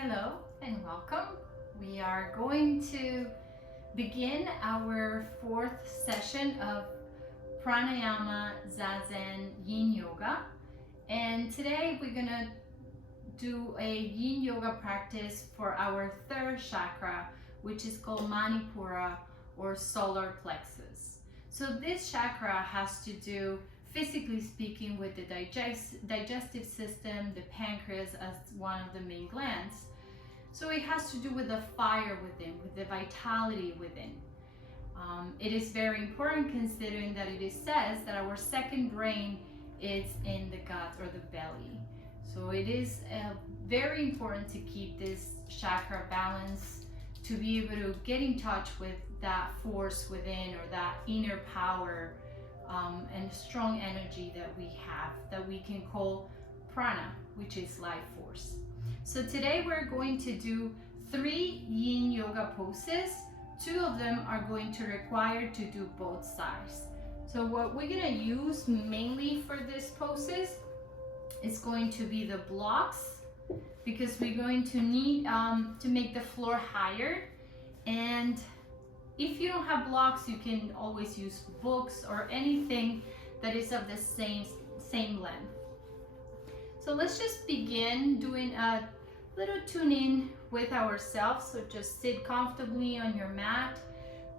Hello and welcome. We are going to begin our fourth session of Pranayama Zazen Yin Yoga. And today we're going to do a Yin Yoga practice for our third chakra, which is called Manipura or solar plexus. So this chakra has to do, physically speaking, with the digestive system, the pancreas as one of the main glands. So it has to do with the fire within, with the vitality within. It is very important considering that it says that our second brain is in the gut or the belly. So it is very important to keep this chakra balanced, to be able to get in touch with that force within, or that inner power and strong energy that we have, that we can call prana, which is life force. So today we're going to do 3 yin yoga poses. 2 of them are going to require to do both sides. So what we're going to use mainly for these poses is going to be the blocks, because we're going to need to make the floor higher. And if you don't have blocks, you can always use books or anything that is of the same length. So let's just begin doing a little tune in with ourselves. So just sit comfortably on your mat,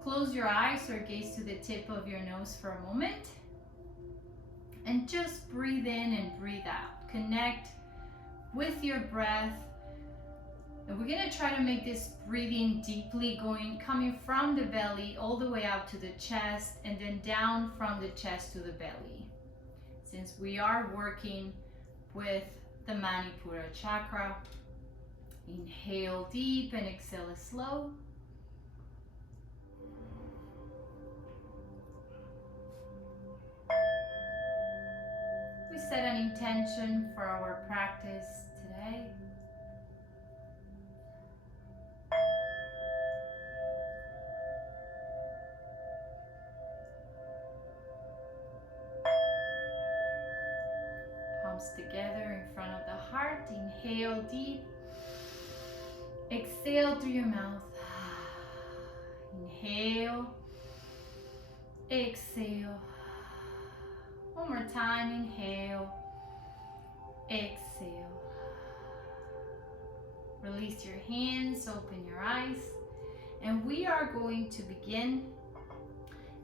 close your eyes or gaze to the tip of your nose for a moment, and just breathe in and breathe out. Connect with your breath. And we're going to try to make this breathing deeply, coming from the belly all the way out to the chest, and then down from the chest to the belly. Since we are working with the Manipura Chakra, inhale deep and exhale slow. We set an intention for our practice today. Palms together in front of the heart. Inhale deep. Exhale through your mouth. Inhale. Exhale. One more time. Inhale. Exhale. Release your hands. Open your eyes. And we are going to begin.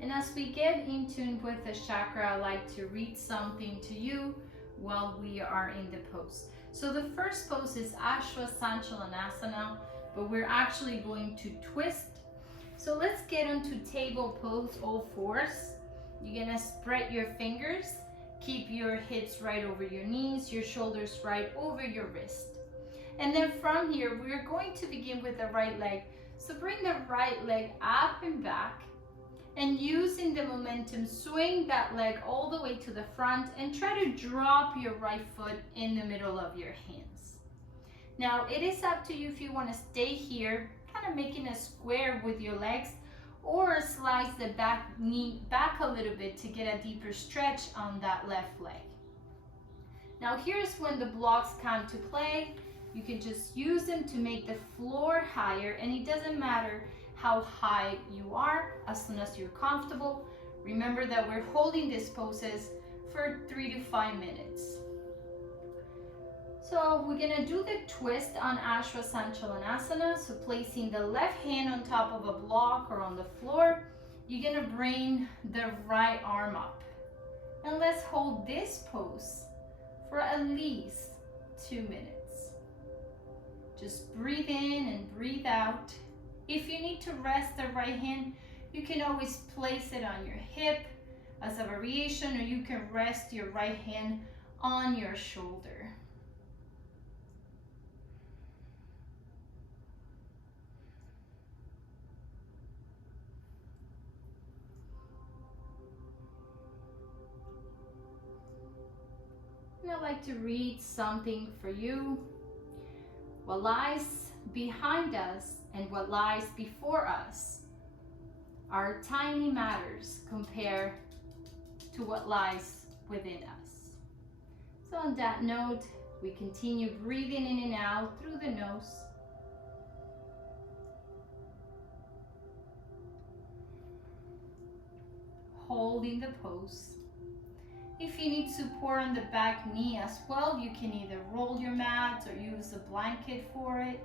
And as we get in tune with the chakra, I like to read something to you while we are in the pose. So the first pose is Ashwasanchalanasana, but we're actually going to twist. So let's get into table pose, all fours. You're gonna spread your fingers, keep your hips right over your knees, your shoulders right over your wrist. And then from here, we're going to begin with the right leg. So bring the right leg up and back, and using the momentum, swing that leg all the way to the front and try to drop your right foot in the middle of your hands. Now, it is up to you if you want to stay here, kind of making a square with your legs, or slice the back knee back a little bit to get a deeper stretch on that left leg. Now, here's when the blocks come to play. You can just use them to make the floor higher, and it doesn't matter how high you are, as soon as you're comfortable. Remember that we're holding these poses for 3 to 5 minutes. So we're gonna do the twist on Ashwasanchalanasana. So placing the left hand on top of a block or on the floor, you're gonna bring the right arm up. And let's hold this pose for at least 2 minutes. Just breathe in and breathe out. If you need to rest the right hand, you can always place it on your hip as a variation, or you can rest your right hand on your shoulder. And I'd like to read something for you. What lies behind us and what lies before us are tiny matters compared to what lies within us. So on that note, We continue breathing in and out through the nose. Holding the pose. If you need support on the back knee as well, you can either roll your mat or use a blanket for it.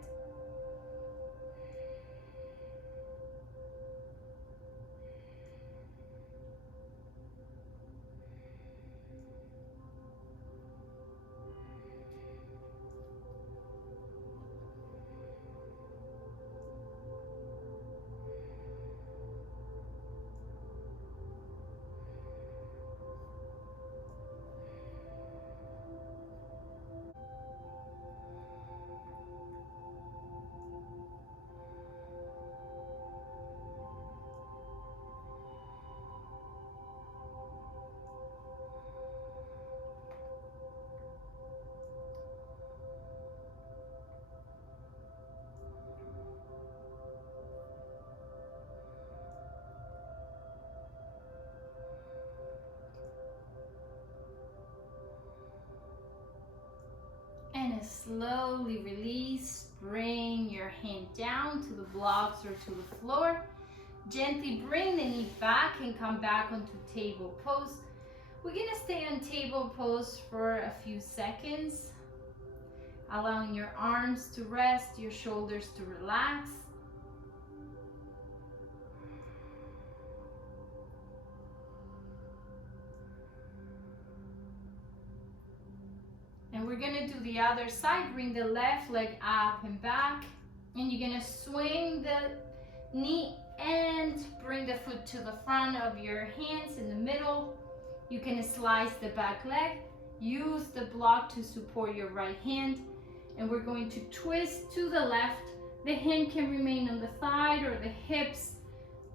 And slowly release. Bring your hand down to the blocks or to the floor. Gently bring the knee back and come back onto table pose. We're gonna stay on table pose for a few seconds, allowing your arms to rest, your shoulders to relax. And we're gonna do the other side. Bring the left leg up and back, and you're gonna swing the knee and bring the foot to the front of your hands in the middle. You can slice the back leg, use the block to support your right hand, and we're going to twist to the left. The hand can remain on the thigh or the hips.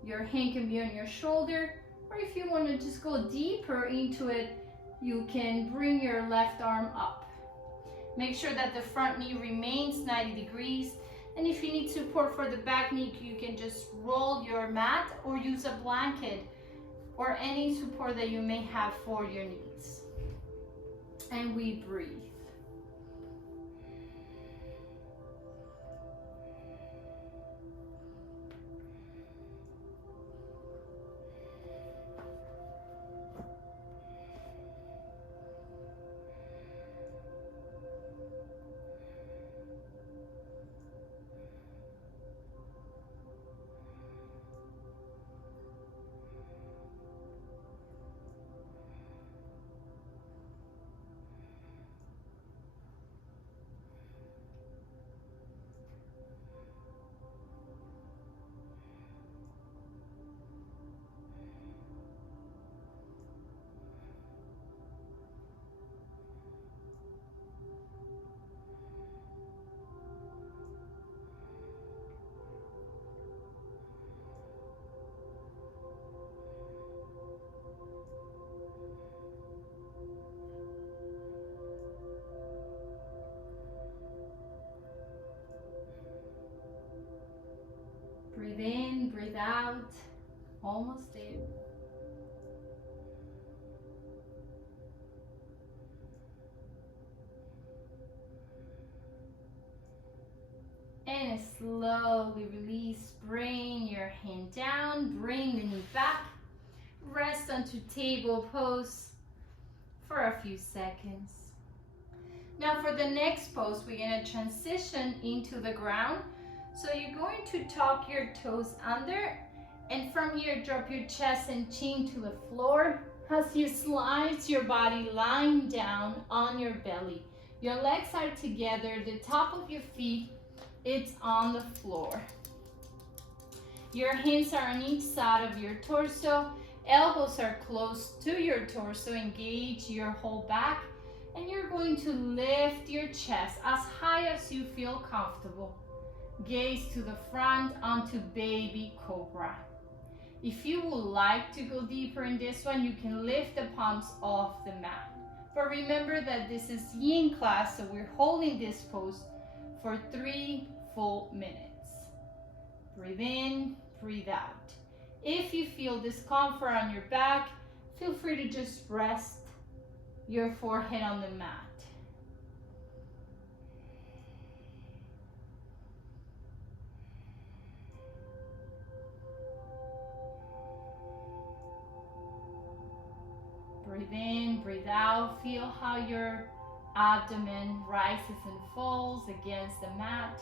Your hand can be on your shoulder, or if you want to just go deeper into it, you can bring your left arm up. Make sure that the front knee remains 90 degrees. And if you need support for the back knee, you can just roll your mat or use a blanket or any support that you may have for your knees. And we breathe. Breathe in, breathe out, almost there. And slowly release, bring your hand down, bring the knee back, rest onto table pose for a few seconds. Now for the next pose, we're gonna transition into the ground. So you're going to tuck your toes under, and from here drop your chest and chin to the floor as you slide your body lying down on your belly. Your legs are together, the top of your feet, it's on the floor. Your hands are on each side of your torso, elbows are close to your torso, engage your whole back, and you're going to lift your chest as high as you feel comfortable. Gaze to the front onto baby cobra. If you would like to go deeper in this one, you can lift the palms off the mat. But remember that this is yin class, so we're holding this pose for 3 full minutes. Breathe in, breathe out. If you feel discomfort on your back, feel free to just rest your forehead on the mat. breathe in, breathe out. Feel how your abdomen rises and falls against the mat.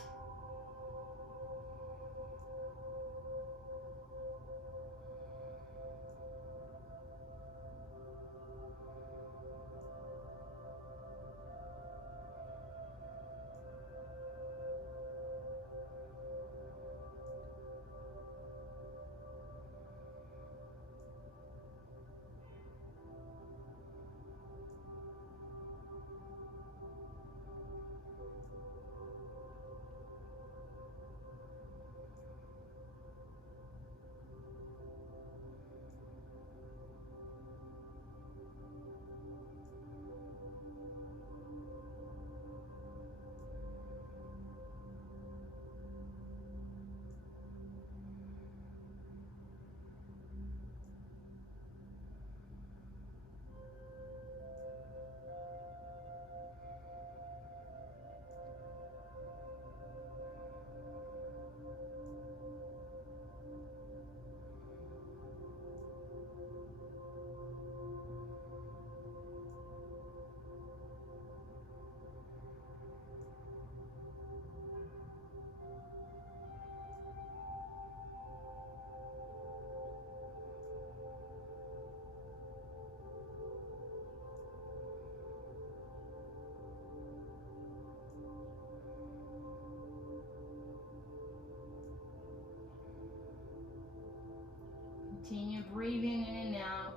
Continue breathing in and out.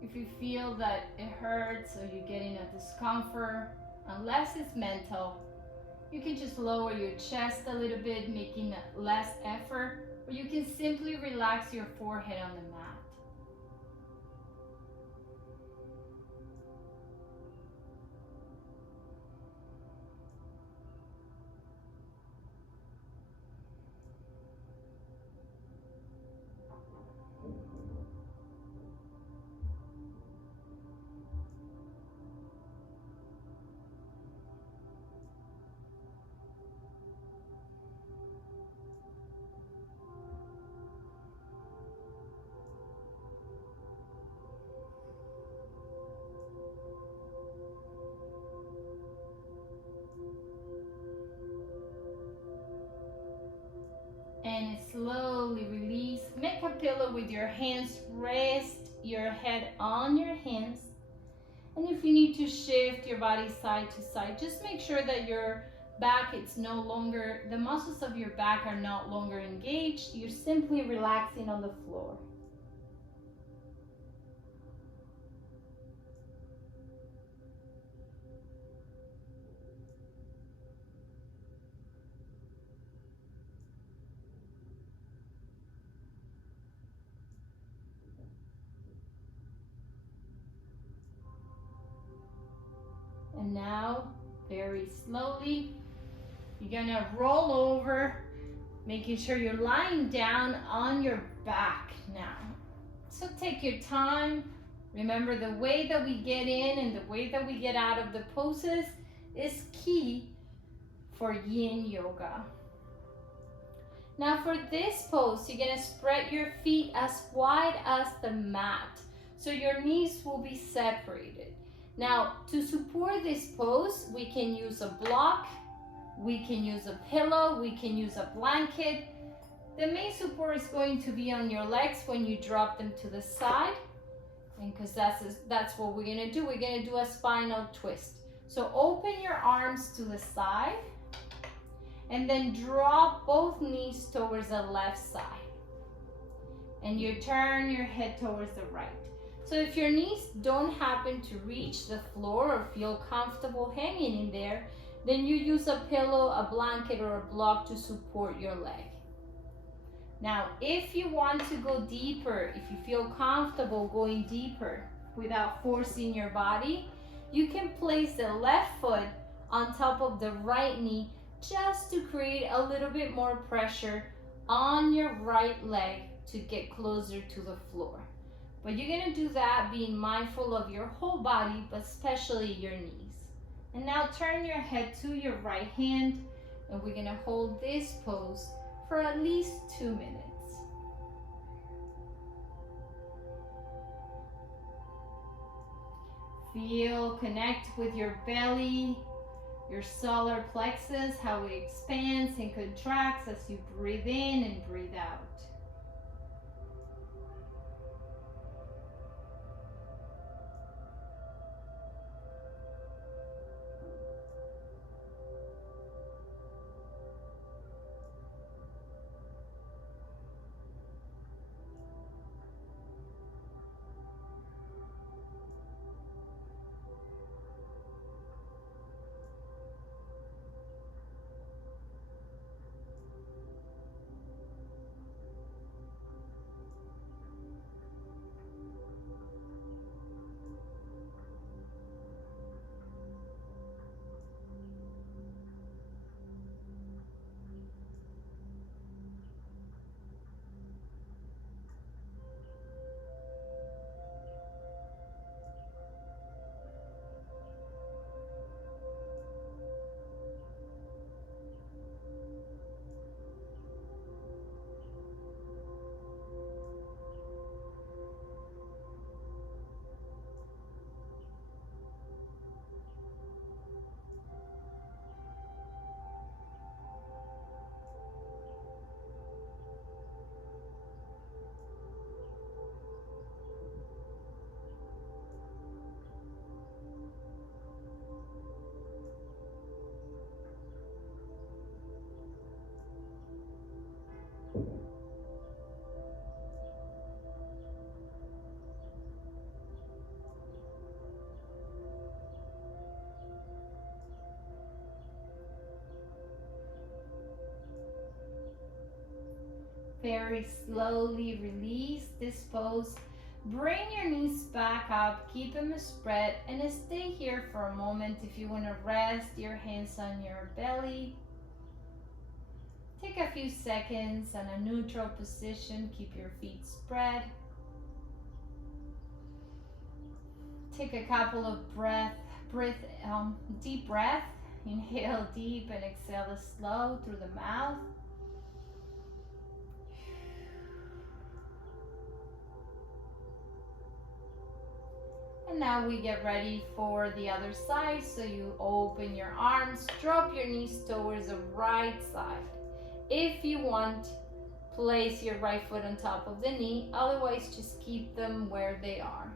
If you feel that it hurts or you're getting a discomfort, unless it's mental, you can just lower your chest a little bit, making less effort, or you can simply relax your forehead on the mat. And slowly release. Make a pillow with your hands. Rest your head on your hands. And if you need to shift your body side to side, just make sure that your back, it's no longer, the muscles of your back are no longer engaged. You're simply relaxing on the floor. And now, very slowly, you're gonna roll over, making sure you're lying down on your back now. So take your time. Remember, the way that we get in and the way that we get out of the poses is key for yin yoga. Now for this pose, you're gonna spread your feet as wide as the mat, so your knees will be separated. Now, to support this pose, we can use a block, we can use a pillow, we can use a blanket. The main support is going to be on your legs when you drop them to the side, and because that's what we're gonna do. We're gonna do a spinal twist. So open your arms to the side, and then drop both knees towards the left side. And you turn your head towards the right. So if your knees don't happen to reach the floor or feel comfortable hanging in there, then you use a pillow, a blanket, or a block to support your leg. Now, if you want to go deeper, if you feel comfortable going deeper without forcing your body, you can place the left foot on top of the right knee just to create a little bit more pressure on your right leg to get closer to the floor. But you're gonna do that being mindful of your whole body, but especially your knees. And now turn your head to your right hand, and we're gonna hold this pose for at least 2 minutes. Feel, connect with your belly, your solar plexus, how it expands and contracts as you breathe in and breathe out. Very slowly release this pose. Bring your knees back up, keep them spread, and stay here for a moment. If you want to rest your hands on your belly, take a few seconds in a neutral position. Keep your feet spread. Take a couple of deep breath. Inhale deep and exhale slow through the mouth. And now we get ready for the other side. So you open your arms, drop your knees towards the right side. If you want, place your right foot on top of the knee. Otherwise, just keep them where they are.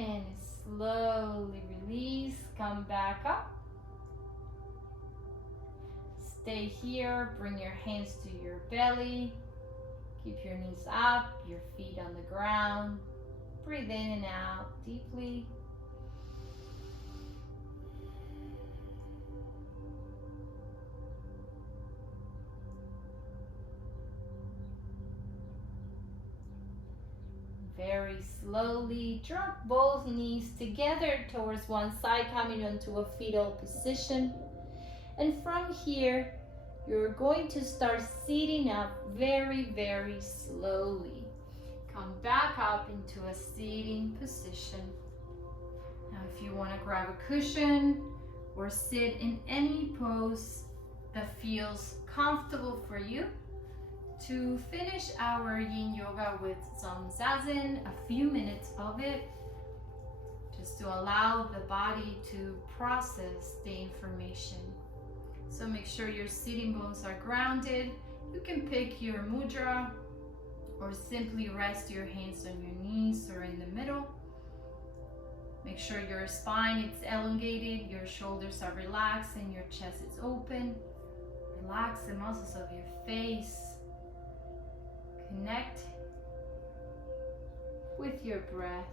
And slowly release, come back up. Stay here, bring your hands to your belly. Keep your knees up, your feet on the ground. Breathe in and out deeply. Very slowly drop both knees together towards one side, coming onto a fetal position. And from here, you're going to start sitting up very, very slowly. Come back up into a sitting position. Now, if you want to grab a cushion or sit in any pose that feels comfortable for you, to finish our yin yoga with some zazen, a few minutes of it, just to allow the body to process the information. So make sure your sitting bones are grounded. You can pick your mudra or simply rest your hands on your knees or in the middle. Make sure your spine is elongated, your shoulders are relaxed, and your chest is open. Relax the muscles of your face. Connect with your breath.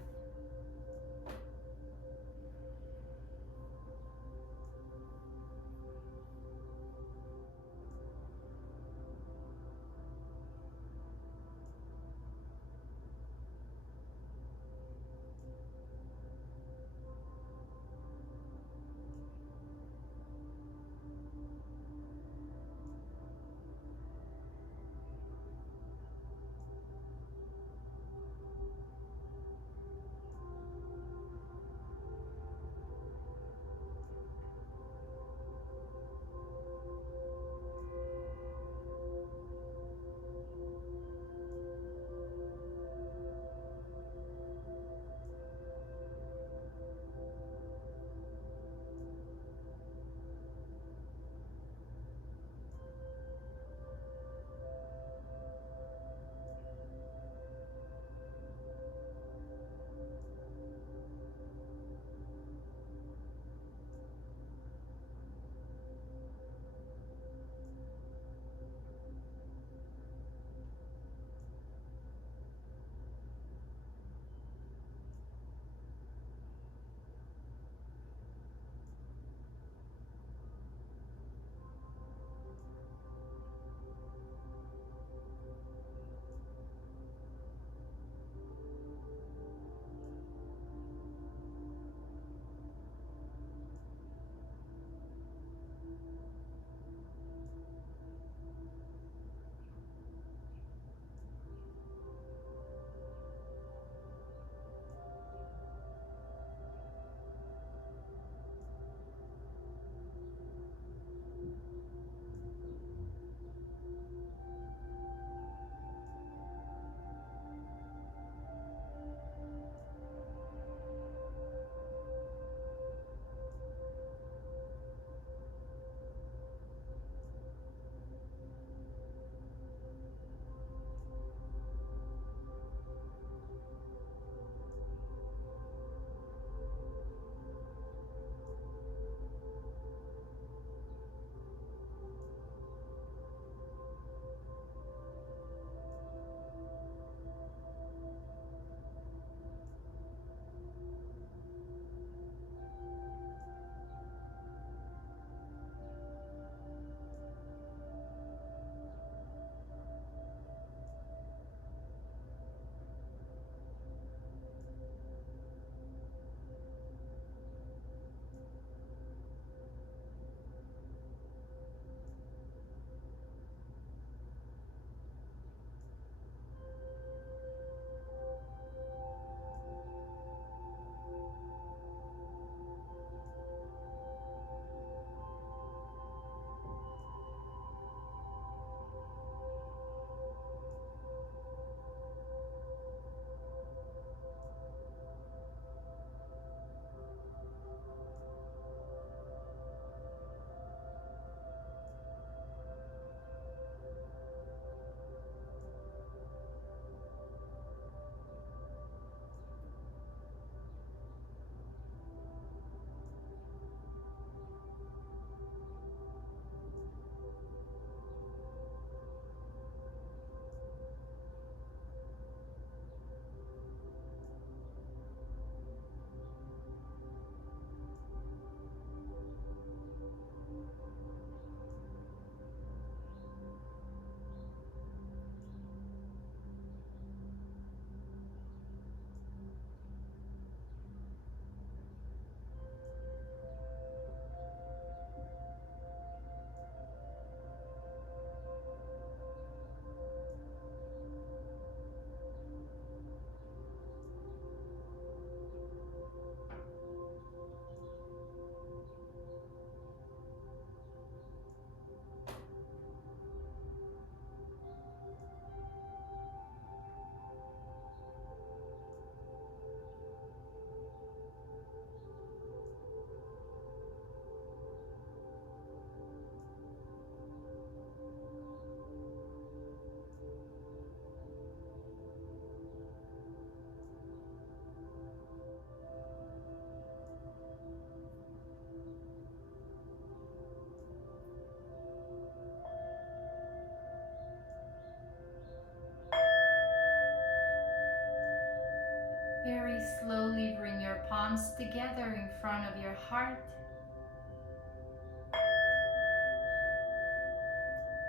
Very slowly bring your palms together in front of your heart.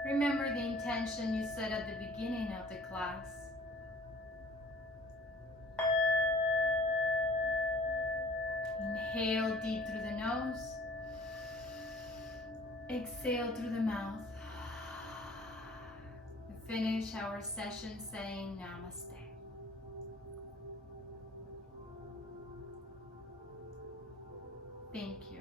Remember the intention you set at the beginning of the class. Inhale deep through the nose. Exhale through the mouth. We finish our session saying Namaste. Thank you.